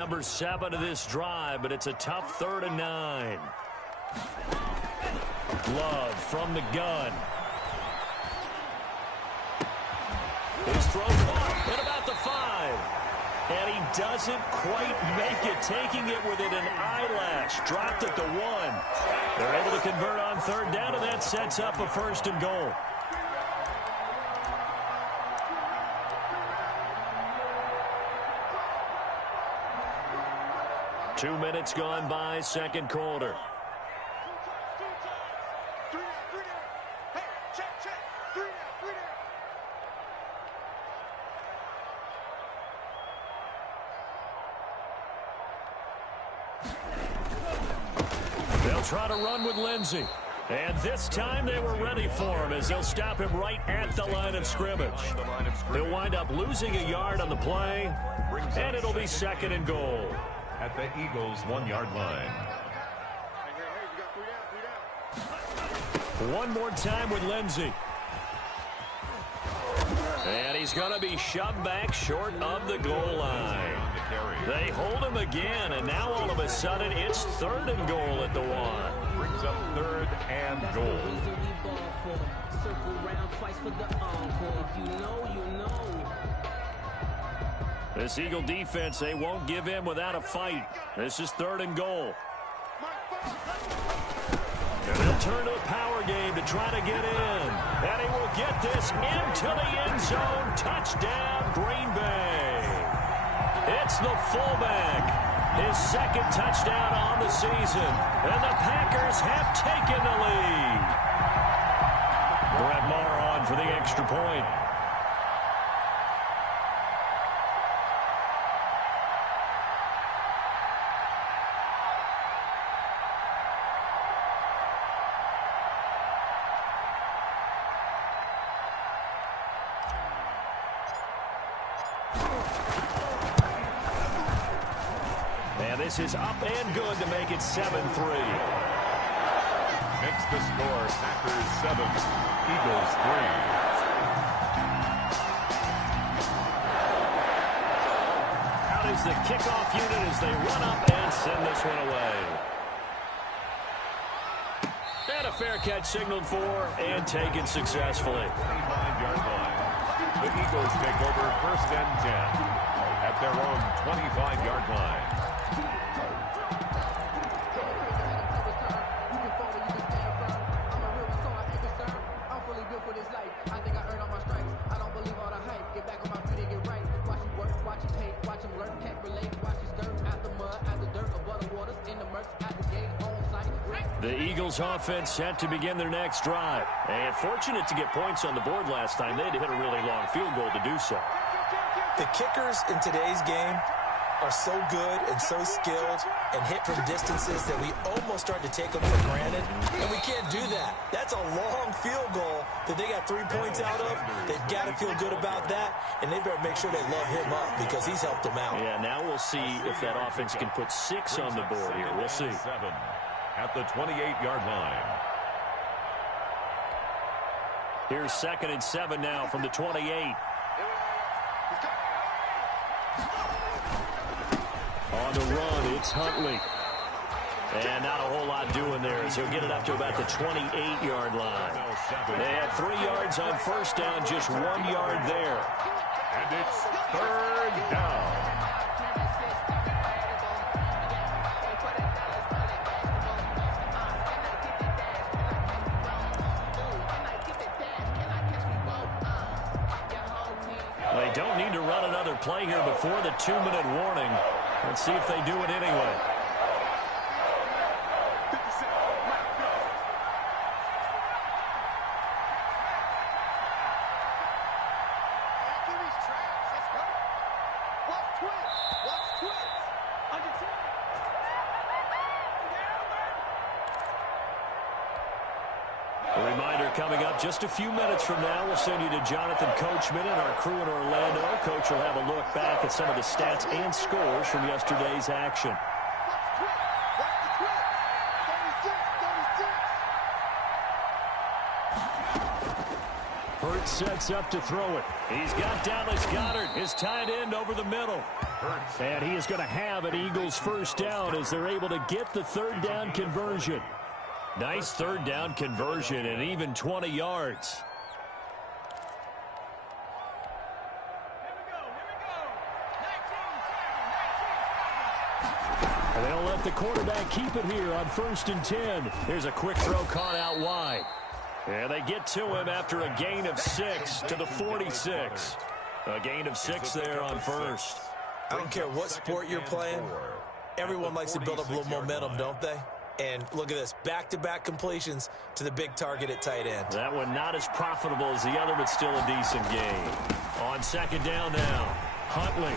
Number 7 of this drive, but it's a tough 3rd and 9. Love from the gun. His throw caught at about the 5. And he doesn't quite make it, taking it within an eyelash. Dropped at the 1. They're able to convert on 3rd down, and that sets up a 1st and goal. Two minutes gone by, 2nd quarter. They'll try to run with Lindsey. And this time they were ready for him as they'll stop him right at the line of scrimmage. He'll wind up losing a yard on the play, and it'll be 2nd and goal. At the Eagles' 1-yard line. One more time with Lindsey. And he's going to be shoved back short of the goal line. They hold him again, and now all of a sudden it's 3rd and goal at the 1. Brings up 3rd and goal. This Eagle defense, they won't give in without a fight. This is 3rd and goal. And they'll turn to a power game to try to get in. And he will get this into the end zone. Touchdown, Green Bay. It's the fullback. His 2nd touchdown on the season. And the Packers have taken the lead. Brett Maher on for the extra point. This is up and good to make it 7-3. Makes the score Packers 7, Eagles 3. Out is the kickoff unit as they run up and send this one away. And a fair catch signaled for and taken successfully. 25-yard line. The Eagles take over 1st and 10 at their own 25-yard line. The Eagles offense set to begin their next drive. And fortunate to get points on the board last time. They had to hit a really long field goal to do so. The kickers in today's game are so good and so skilled and hit from distances that we almost start to take them for granted. And we can't do that. That's a long field goal that they got 3 points out of. They've got to feel good about that. And they better make sure they love him up because he's helped them out. Yeah, now we'll see if that offense can put 6 on the board here. We'll see. 7 at the 28-yard line. Here's 2nd and 7 now from the 28. On the run, it's Huntley. And not a whole lot doing there as he'll get it up to about the 28-yard line. They had 3 yards on 1st down, just 1 yard there. And it's 3rd down. They don't need to run another play here before the 2-minute warning. Let's see if they do it anyway. A reminder coming up just a few minutes from now, we'll send you to Jonathan Coachman and our crew in Orlando. Coach will have a look back at some of the stats and scores from yesterday's action. Hurts sets up to throw it. He's got Dallas Goedert, his tight end, over the middle. And he is going to have an Eagles first down as they're able to get the third down conversion. Nice third down conversion and even 20 yards. And they'll let the quarterback keep it here on 1st and 10. Here's a quick throw caught out wide. And they get to him after a gain of 6 to the 46. A gain of 6 there on first. I don't care what sport you're playing. Everyone likes to build up a little momentum, don't they? And look at this, back-to-back completions to the big target at tight end. That one not as profitable as the other, but still a decent gain. On 2nd down now, Huntley.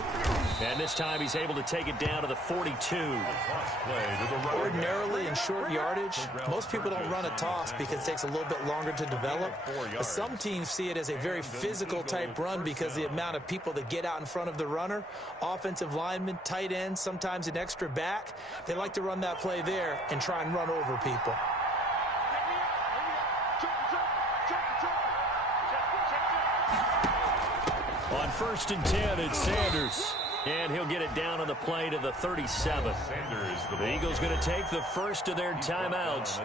And this time he's able to take it down to the 42. Ordinarily in short yardage, most people don't run a toss because it takes a little bit longer to develop. But some teams see it as a very physical type run because the amount of people that get out in front of the runner, offensive linemen, tight ends, sometimes an extra back, they like to run that play there and try and run over people. On 1st and 10, it's Sanders. And he'll get it down on the play to the 37. The Eagles going to take the first of their timeouts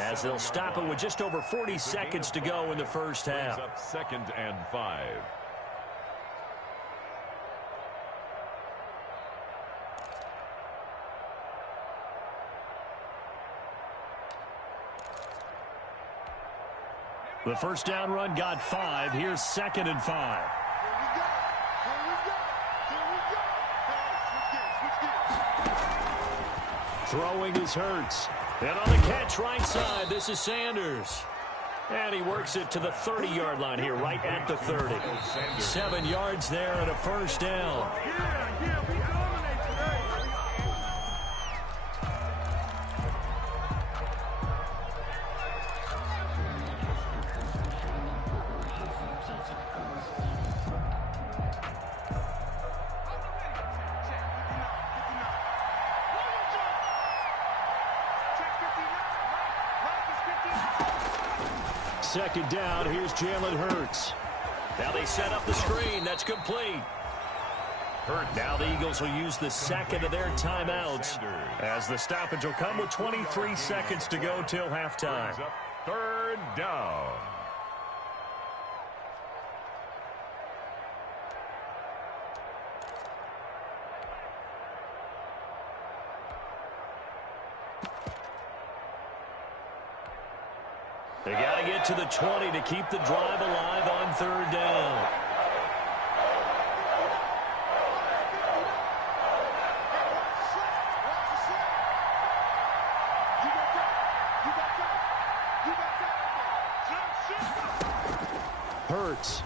as they'll stop it with just over 40 seconds to go in the first half. 2nd and 5. The first down run got 5. Here's 2nd and 5. Throwing is Hurts. And on the catch right side, this is Sanders. And he works it to the 30-yard line here, right at the 30. 7 yards there and a first down. Second down, here's Jalen Hurts. Now they set up the screen. That's complete. Now the Eagles will use the second of their timeouts as the stoppage will come with 23 seconds to go till halftime. 3rd down. They got to get to the 20 to keep the drive alive on 3rd down. Hurts.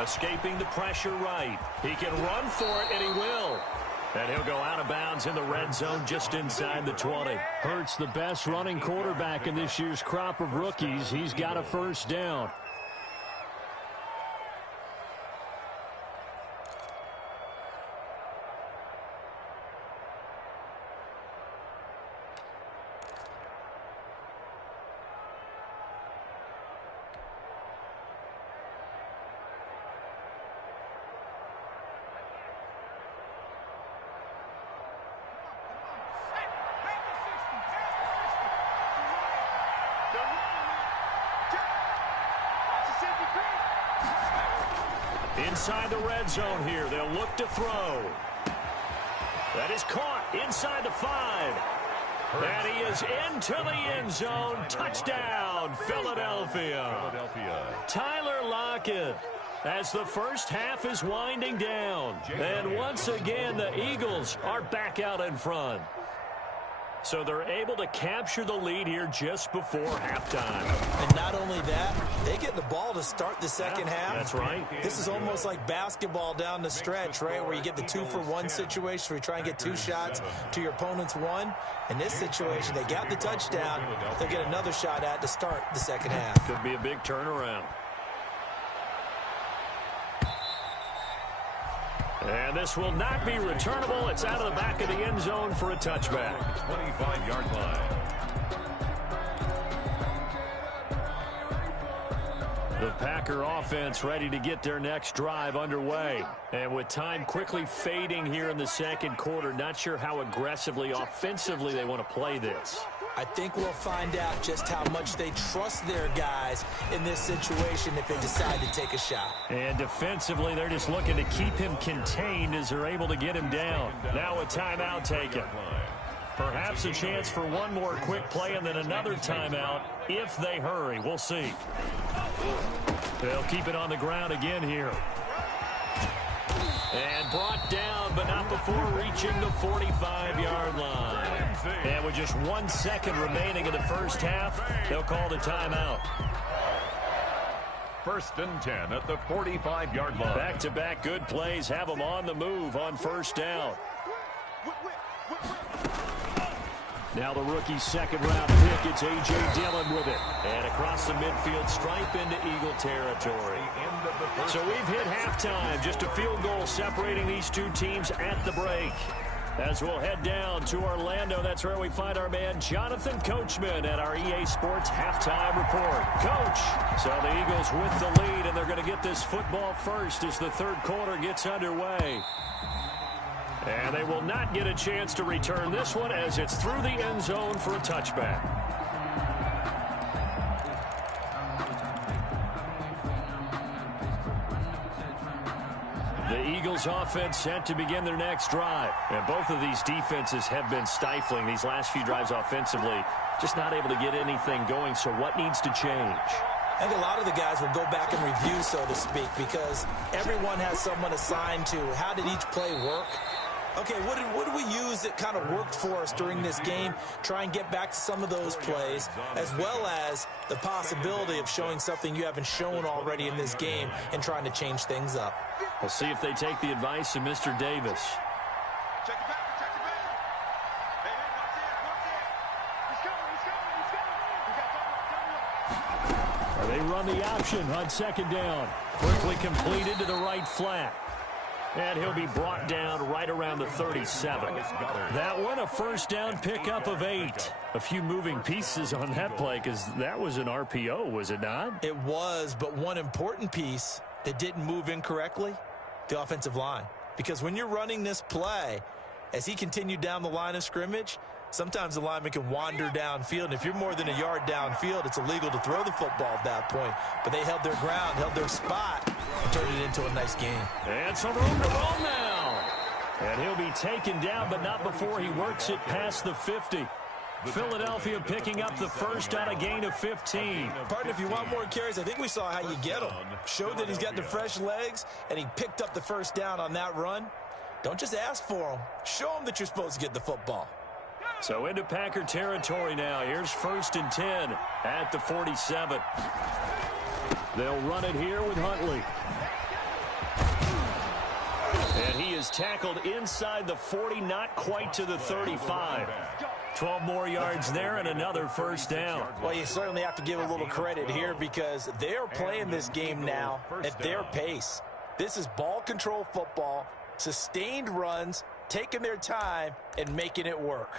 Escaping the pressure right. He can run for it, and he will. And he'll go out of bounds in the red zone just inside the 20. Hurts the best running quarterback in this year's crop of rookies. He's got a first down. Inside the red zone here, they'll look to throw. That is caught inside the 5. And he is into the end zone. Touchdown, Philadelphia. Tyler Lockett, as the first half is winding down. And once again, the Eagles are back out in front. So they're able to capture the lead here just before halftime. And not only that, they get the ball to start the second half. That's right. This is almost like basketball down the stretch, right, where you get the 2-for-1 situation where you try and get 2 shots to your opponent's 1. In this situation, they got the touchdown. They'll get another shot at to start the second half. Could be a big turnaround. And this will not be returnable. It's out of the back of the end zone for a touchback. 25-yard line. The Packer offense ready to get their next drive underway. And with time quickly fading here in the second quarter, not sure how aggressively, offensively they want to play this. I think we'll find out just how much they trust their guys in this situation if they decide to take a shot. And defensively, they're just looking to keep him contained as they're able to get him down. Now a timeout taken. Perhaps a chance for one more quick play and then another timeout if they hurry. We'll see. They'll keep it on the ground again here. And brought down, but not before reaching the 45-yard line. And with just 1 second remaining in the first half, they'll call the timeout. 1st and 10 at the 45-yard line. Back-to-back good plays have them on the move on first down. Now the rookie's second-round pick, it's A.J. Dillon with it. And across the midfield stripe into Eagle territory. So we've hit halftime. Just a field goal separating these two teams at the break. As we'll head down to Orlando, that's where we find our man Jonathan Coachman at our EA Sports Halftime Report. Coach, so the Eagles with the lead, and they're going to get this football first as the third quarter gets underway. And they will not get a chance to return this one as it's through the end zone for a touchback. The Eagles offense set to begin their next drive. And both of these defenses have been stifling these last few drives offensively. Just not able to get anything going, so what needs to change? I think a lot of the guys will go back and review, so to speak, because everyone has someone assigned to how did each play work. Okay, what did we use that kind of worked for us during this game? Try and get back to some of those plays, as well as the possibility of showing something you haven't shown already in this game and trying to change things up. We'll see if they take the advice of Mr. Davis. They run the option on second down. Quickly completed to the right flat. And he'll be brought down right around the 37. That one, a first down pickup of 8. A few moving pieces on that play because that was an RPO, was it not? It was, but one important piece that didn't move incorrectly, the offensive line. Because when you're running this play, as he continued down the line of scrimmage, sometimes the lineman can wander downfield, and if you're more than a yard downfield, it's illegal to throw the football at that point. But they held their ground, held their spot, and turned it into a nice game. And some room to roll now. And he'll be taken down, but not before he works it past the 50. Philadelphia picking up the first on a gain of 15. Partner, if you want more carries, I think we saw how you get them. Showed that he's got the fresh legs, and he picked up the first down on that run. Don't just ask for him. Show him that you're supposed to get the football. So into Packer territory now. Here's 1st and 10 at the 47. They'll run it here with Huntley. And he is tackled inside the 40, not quite to the 35. 12 more yards there and another first down. Well, you certainly have to give a little credit here because they're playing this game now at their pace. This is ball control football, sustained runs, taking their time, and making it work.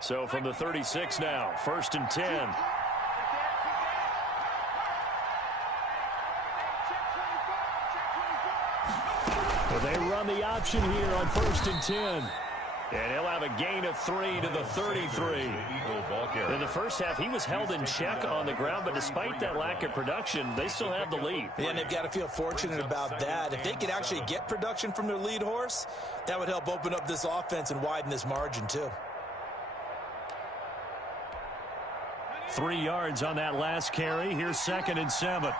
So from the 36 now, 1st and 10. Well, they run the option here on 1st and 10. And he'll have a gain of 3 to the 33. In the first half, he was held in check on the ground, but despite that lack of production, they still have the lead. Yeah, and they've got to feel fortunate about that. If they could actually get production from their lead horse, that would help open up this offense and widen this margin too. 3 yards on that last carry. Here's 2nd and 7.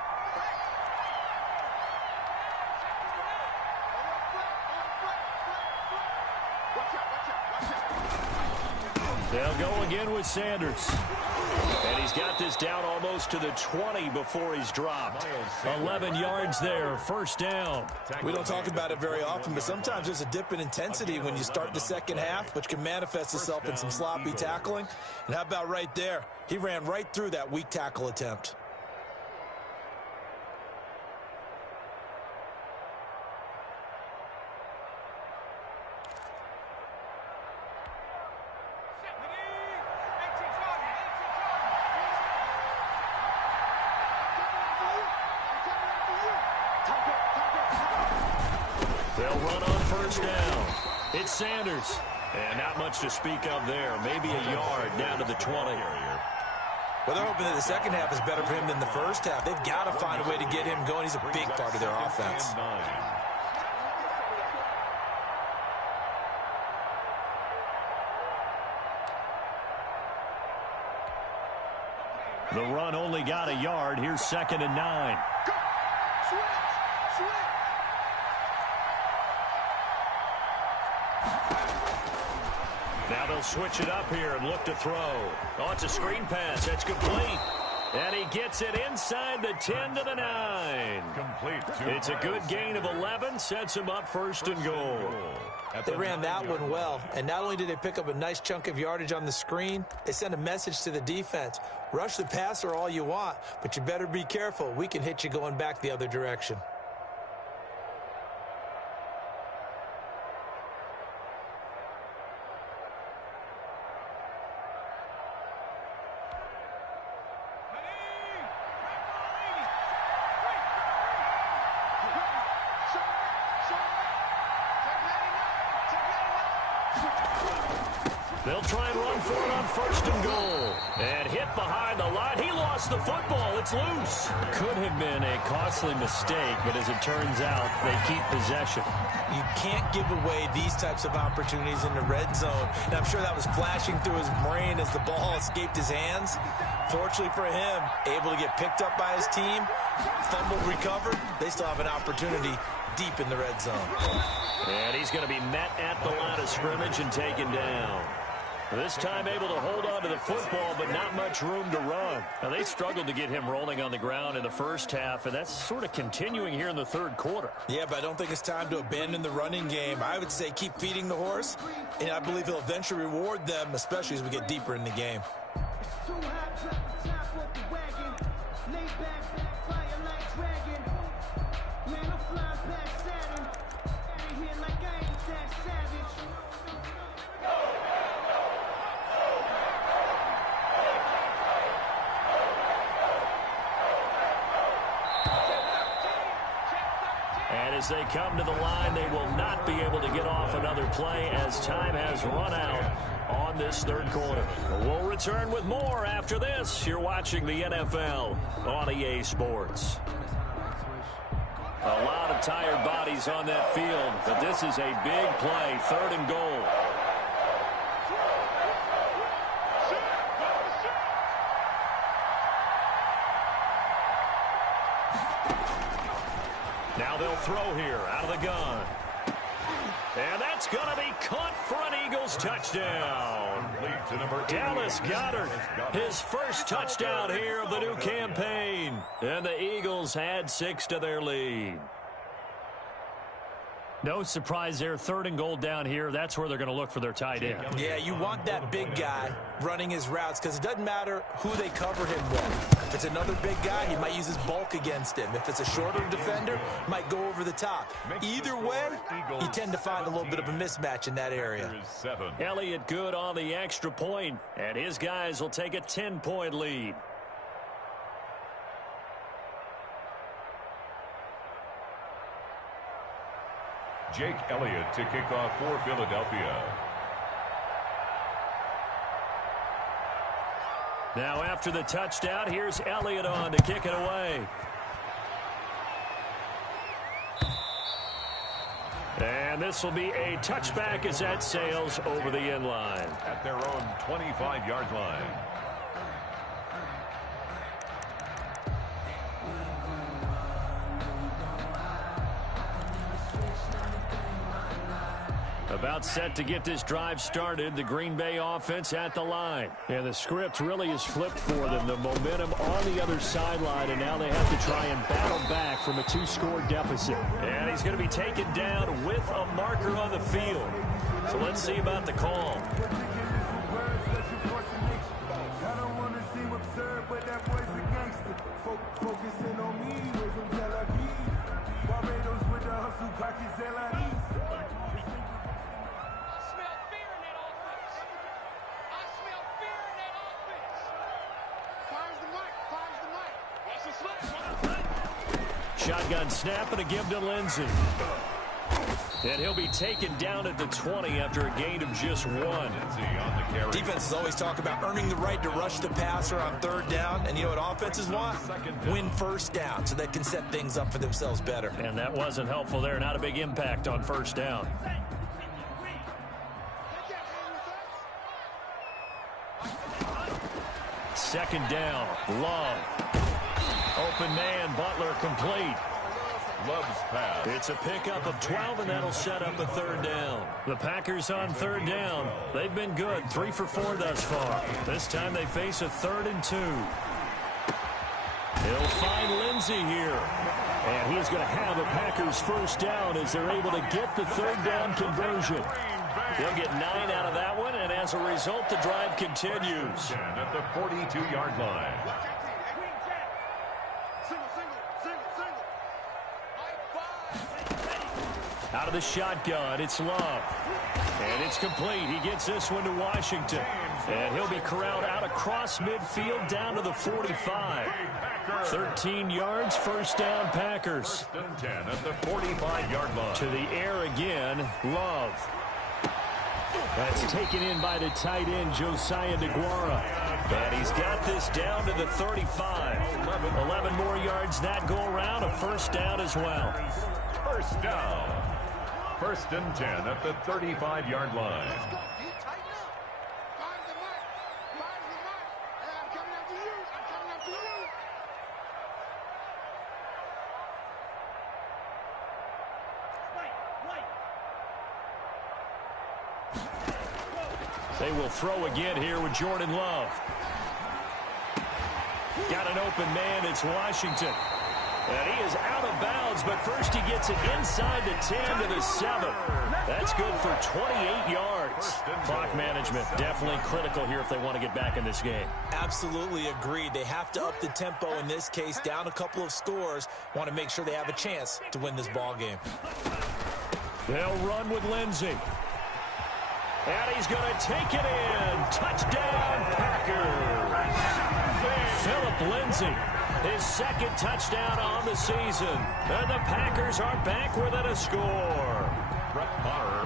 They'll go again with Sanders. And he's got this down almost to the 20 before he's dropped. 11 yards there, first down. We don't talk about it very often, but sometimes there's a dip in intensity when you start the second half, which can manifest itself in some sloppy tackling. And how about right there? He ran right through that weak tackle attempt. They'll run on first down. It's Sanders. And not much to speak of there. Maybe a yard down to the 20. Well, they're hoping that the second half is better for him than the first half. They've got to find a way to get him going. He's a big part of their offense. The run only got a yard. Here's 2nd and 9. Now they'll switch it up here and look to throw. Oh, it's a screen pass. That's complete. And he gets it inside the 10 to the 9. Complete. It's a good gain of 11. Sets him up 1st and goal. They ran that one well. And not only did they pick up a nice chunk of yardage on the screen, they sent a message to the defense. Rush the passer all you want, but you better be careful. We can hit you going back the other direction. They'll try and run for it on 1st and goal. And hit behind the line. He lost the football. It's loose. Could have been a costly mistake, but as it turns out, they keep possession. You can't give away these types of opportunities in the red zone. And I'm sure that was flashing through his brain as the ball escaped his hands. Fortunately for him, able to get picked up by his team, fumbled, recovered. They still have an opportunity deep in the red zone. And he's going to be met at the line of scrimmage and taken down. This time able to hold on to the football, but not much room to run. Now, they struggled to get him rolling on the ground in the first half, and that's sort of continuing here in the third quarter. Yeah, but I don't think it's time to abandon the running game. I would say keep feeding the horse, and I believe he'll eventually reward them, especially as we get deeper in the game. And as they come to the line, they will not be able to get off another play as time has run out on this third quarter. We'll return with more after this. You're watching the NFL on EA Sports. A lot of tired bodies on that field, but this is a big play, 3rd and goal. Now they'll throw here out of the gun. And that's going to be caught for an Eagles touchdown. Dallas Goedert, his first touchdown here of the new campaign. And the Eagles add 6 to their lead. No surprise there. 3rd and goal down here. That's where they're going to look for their tight end. Yeah, you want that big guy running his routes because it doesn't matter who they cover him with. If it's another big guy, he might use his bulk against him. If it's a shorter defender, might go over the top. Either way, you tend to find a little bit of a mismatch in that area. Elliott good on the extra point, and his guys will take a 10-point lead. Jake Elliott to kick off for Philadelphia. Now after the touchdown, here's Elliott on to kick it away. And this will be a touchback as that sails over the end line. At their own 25-yard line. About set to get this drive started, the Green Bay offense at the line. And the script really is flipped for them. The momentum on the other sideline, and now they have to try and battle back from a 2-score deficit. And he's going to be taken down with a marker on the field. So let's see about the call. Shotgun snap and a give to Lindsay. And he'll be taken down at the 20 after a gain of just 1. Defenses always talk about earning the right to rush the passer on 3rd down. And you know what offenses want? Win 1st down so they can set things up for themselves better. And that wasn't helpful there. Not a big impact on 1st down. Second down. Love. Open man. Butler complete. Love's pass. It's a pickup of 12, and that'll set up a 3rd down. The Packers on 3rd down. They've been good, 3 for 4 thus far. This time they face a 3rd and 2. He'll find Lindsey here. And he's going to have a Packers 1st down as they're able to get the 3rd down conversion. They'll get 9 out of that one, and as a result, the drive continues. At the 42-yard line. Out of the shotgun, it's Love. And it's complete. He gets this one to Washington. And he'll be corralled out across midfield down to the 45. 13 yards, 1st down Packers. 1st and 10 at the 45-yard line. To the air again, Love. That's taken in by the tight end, Josiah DeGuara. And he's got this down to the 35. 11 more yards that go around, a 1st down as well. 1st down. 1st and 10 at the 35-yard line. They will throw again here with Jordan Love. Got an open man. It's Washington. And he is out of bounds, but first he gets it inside the 10 to the 7. That's good for 28 yards. Clock management definitely critical here if they want to get back in this game. Absolutely agreed. They have to up the tempo in this case, down a couple of scores. Want to make sure they have a chance to win this ball game. They'll run with Lindsey. And he's going to take it in. Touchdown, Packers. Philip Lindsey, his 2nd touchdown on the season. And the Packers are back within a score.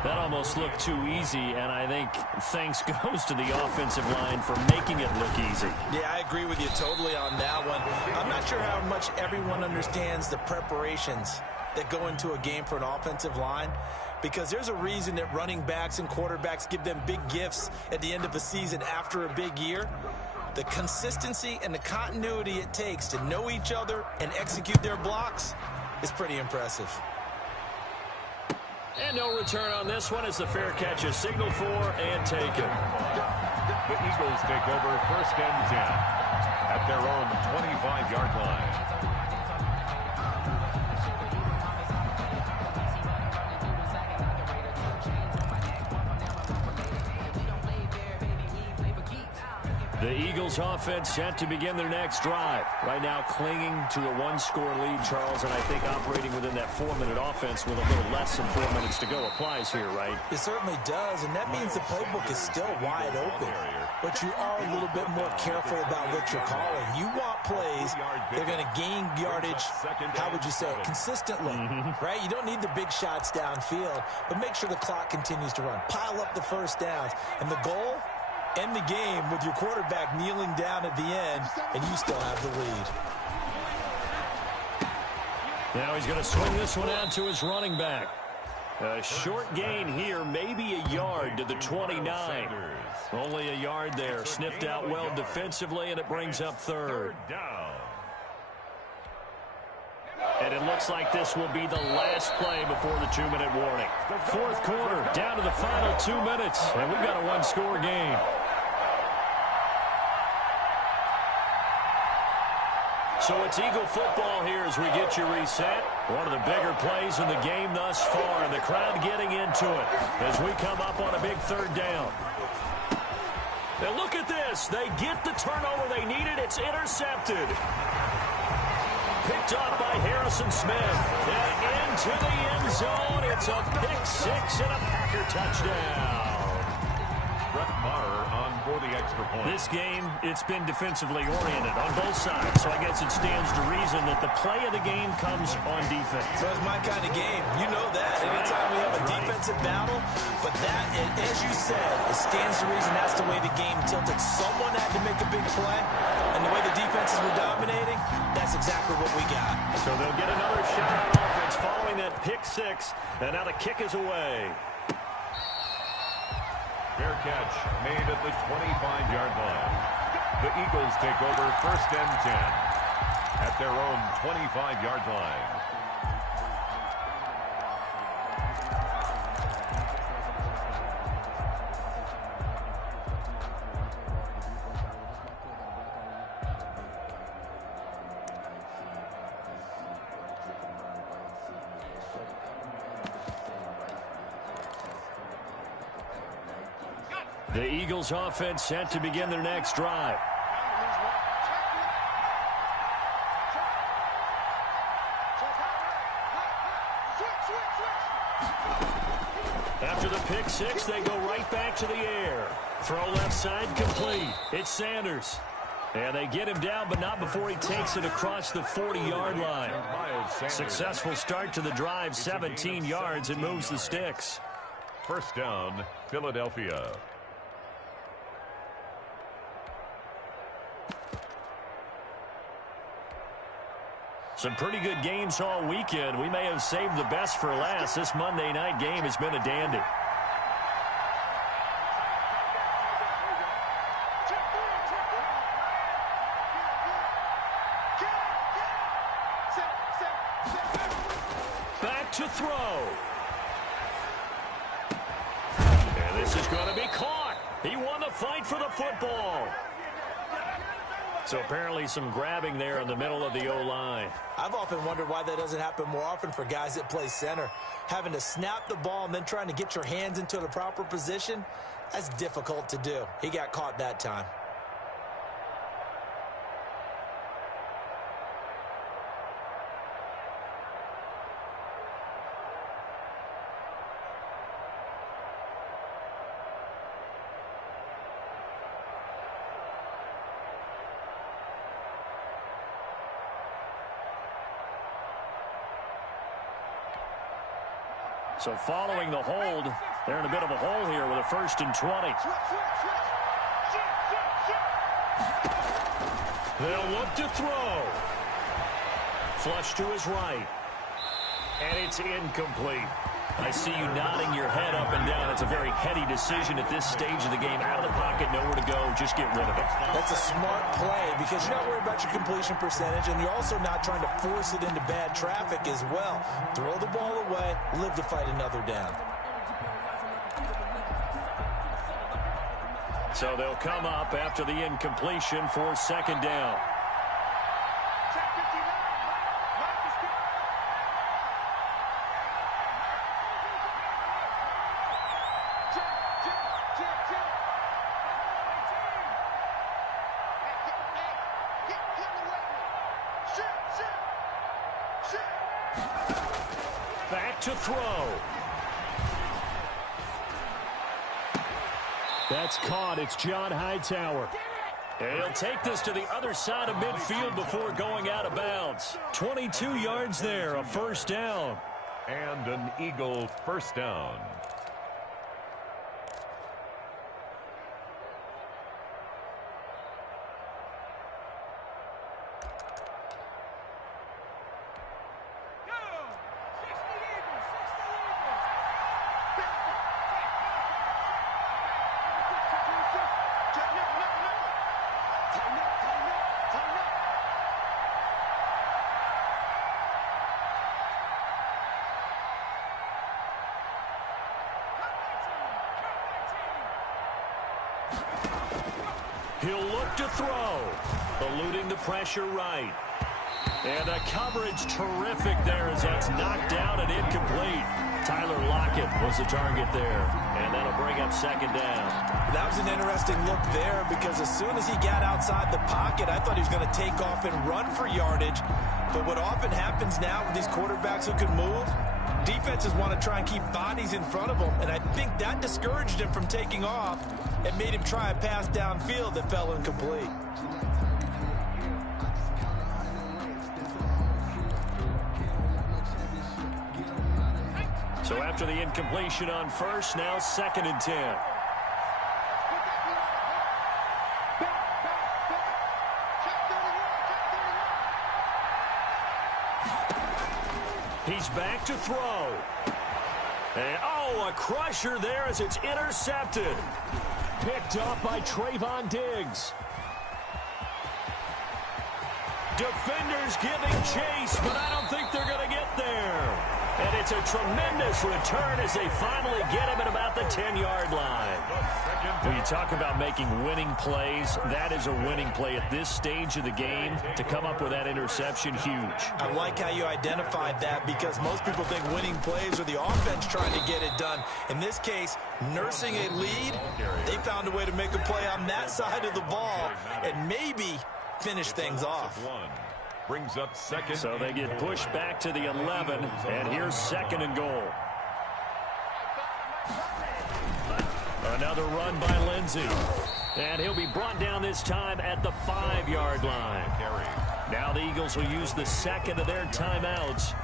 That almost looked too easy, and I think thanks goes to the offensive line for making it look easy. Yeah, I agree with you totally on that one. I'm not sure how much everyone understands the preparations that go into a game for an offensive line, because there's a reason that running backs and quarterbacks give them big gifts at the end of a season after a big year. The consistency and the continuity it takes to know each other and execute their blocks is pretty impressive. And no return on this one as the fair catch is signaled for and taken. The Eagles take over 1st and 10 at their own 25-yard line. The Eagles offense set to begin their next drive. Right now clinging to a 1-score lead, Charles, and I think operating within that 4-minute offense with a little less than 4 minutes to go applies here, right? It certainly does, and that means the playbook is still wide open. But you are a little bit more careful about what you're calling. You want plays that are going to gain yardage, how would you say it, consistently, right? You don't need the big shots downfield, but make sure the clock continues to run. Pile up the 1st downs, and the goal, end the game with your quarterback kneeling down at the end, and you still have the lead. Now he's going to swing this one out to his running back. A short gain here, maybe a yard to the 29. Only a yard there. Sniffed out well defensively, and it brings up 3rd. And it looks like this will be the last play before the 2-minute warning. 4th quarter, down to the final 2 minutes, and we've got a 1-score game. So it's Eagle football here as we get you reset. One of the bigger plays in the game thus far, and the crowd getting into it as we come up on a big 3rd down. Now look at this. They get the turnover they needed. It's intercepted. Picked up by Harrison Smith. And into the end zone. It's a pick 6 and a Packer touchdown. Brett Maher on for the the extra point. This game, it's been defensively oriented on both sides, so I guess it stands to reason that the play of the game comes on defense. So it's my kind of game. You know that. Anytime we have a defensive battle, but that, as you said, it stands to reason that's the way the game tilted. Someone had to make a big play, and the way the defenses were dominating, that's exactly what we got. So they'll get another shot on offense following that pick six, and now the kick is away. Fair catch made at the 25-yard line. The Eagles take over 1st and 10 at their own 25-yard line. The Eagles offense set to begin their next drive. After the pick six, they go right back to the air. Throw left side complete. It's Sanders. And they get him down, but not before he takes it across the 40-yard line. Successful start to the drive, 17 yards, and moves the sticks. 1st down, Philadelphia. Some pretty good games all weekend. We may have saved the best for last. This Monday night game has been a dandy. Back to throw. And this is going to be caught. He won the fight for the football. So apparently some grabbing there in the middle of the O-line. I've often wondered why that doesn't happen more often for guys that play center. Having to snap the ball and then trying to get your hands into the proper position, that's difficult to do. He got caught that time. So following the hold, they're in a bit of a hole here with a 1st and 20. They'll look to throw. Flush to his right. And it's incomplete. I see you nodding your head up and down. It's a very heady decision at this stage of the game. Out of the pocket, nowhere to go. Just get rid of it. That's a smart play because you're not worried about your completion percentage, and you're also not trying to force it into bad traffic as well. Throw the ball away, live to fight another down. So they'll come up after the incompletion for 2nd down. Back to throw. That's caught. It's John Hightower. And he'll take this to the other side of midfield before going out of bounds. 22 yards there, a 1st down. And an Eagle 1st down. He'll look to throw. Eluding the pressure right. And the coverage terrific there as that's knocked down and incomplete. Tyler Lockett was the target there. And that'll bring up 2nd down. That was an interesting look there because as soon as he got outside the pocket, I thought he was going to take off and run for yardage. But what often happens now with these quarterbacks who can move, defenses want to try and keep bodies in front of them. And I think that discouraged him from taking off. and made him try a pass downfield that fell incomplete. So after the incompletion on first, now 2nd and 10. He's back to throw. And, a crusher there as it's intercepted. Picked up by Trayvon Diggs. Defenders giving chase, but I don't think they're going to get there. And it's a tremendous return as they finally get him at about the 10-yard line. When you talk about making winning plays, that is a winning play at this stage of the game. To come up with that interception, huge. I like how you identified that because most people think winning plays are the offense trying to get it done. In this case, nursing a lead, they found a way to make a play on that side of the ball and maybe finish things off. Brings up 2nd. So they get pushed back to the 11, and here's 2nd and goal. Another run by Lindsey. And he'll be brought down this time at the 5-yard line. Now the Eagles will use the 2nd of their timeouts,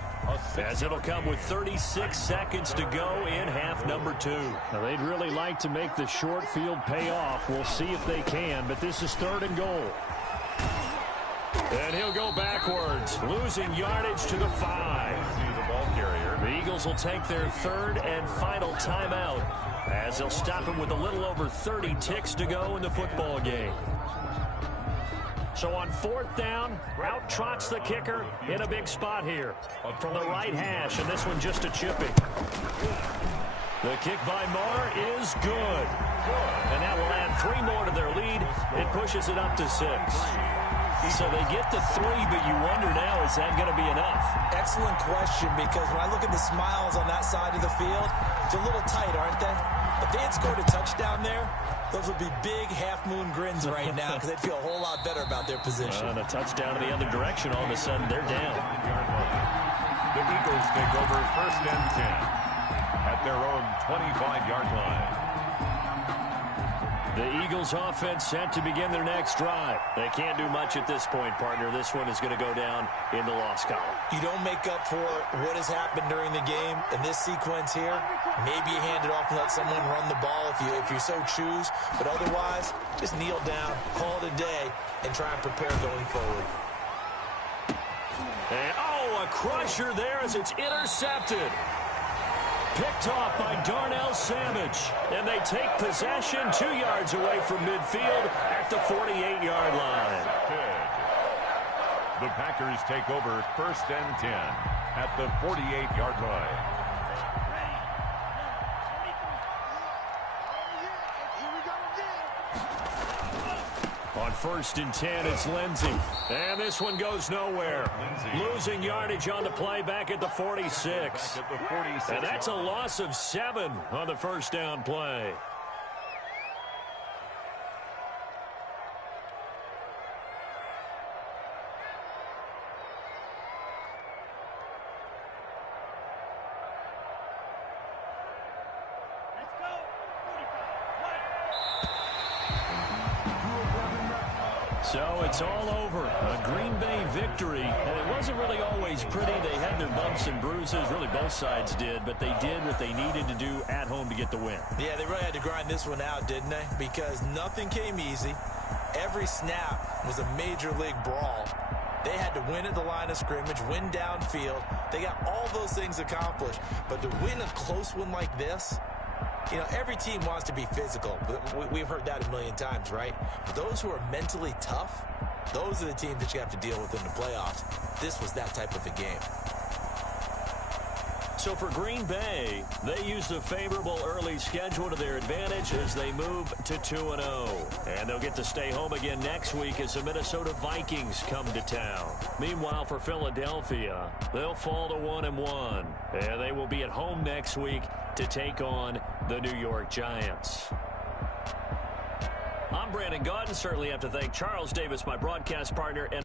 as it'll come with 36 seconds to go in half number 2. Now they'd really like to make the short field pay off. We'll see if they can, but this is 3rd and goal. And he'll go backwards, losing yardage to the 5. The ball carrier. The Eagles will take their 3rd and final timeout, as they'll stop him with a little over 30 ticks to go in the football game. So on 4th down, out trots the kicker in a big spot here from the right hash, and this one just a chipping. The kick by Marr is good. And that will add 3 more to their lead. It pushes it up to 6. So they get to 3, but you wonder now, is that going to be enough? Excellent question, because when I look at the smiles on that side of the field, it's a little tight, aren't they? If they had scored a touchdown there, those would be big half-moon grins right now because they'd feel a whole lot better about their position. And a touchdown in the other direction, all of a sudden they're down. The Eagles take over 1st and 10 at their own 25-yard line. The Eagles offense set to begin their next drive. They can't do much at this point, partner. This one is going to go down in the loss column. You don't make up for what has happened during the game in this sequence here. Maybe you hand it off and let someone run the ball if you so choose. But otherwise, just kneel down, call it a day, and try and prepare going forward. And, a crusher there as it's intercepted. Picked off by Darnell Savage. And they take possession 2 yards away from midfield at the 48-yard line. The Packers take over 1st and 10 at the 48-yard line. On 1st and 10, it's Lindsey. And this one goes nowhere. Losing yardage on the play back at the 46. And that's a loss of 7 on the 1st down play. So it's all over. A Green Bay victory. And it wasn't really always pretty. They had their bumps and bruises. Really, both sides did. But they did what they needed to do at home to get the win. Yeah, they really had to grind this one out, didn't they? Because nothing came easy. Every snap was a major league brawl. They had to win at the line of scrimmage, win downfield. They got all those things accomplished. But to win a close one like this, you know, every team wants to be physical. We've heard that a million times, right? But those who are mentally tough, those are the teams that you have to deal with in the playoffs. This was that type of a game. So for Green Bay, they used a favorable early schedule to their advantage as they move to 2-0. And they'll get to stay home again next week as the Minnesota Vikings come to town. Meanwhile, for Philadelphia, they'll fall to 1-1. And they will be at home next week to take on the New York Giants. I'm Brandon Gaudin. Certainly have to thank Charles Davis, my broadcast partner, and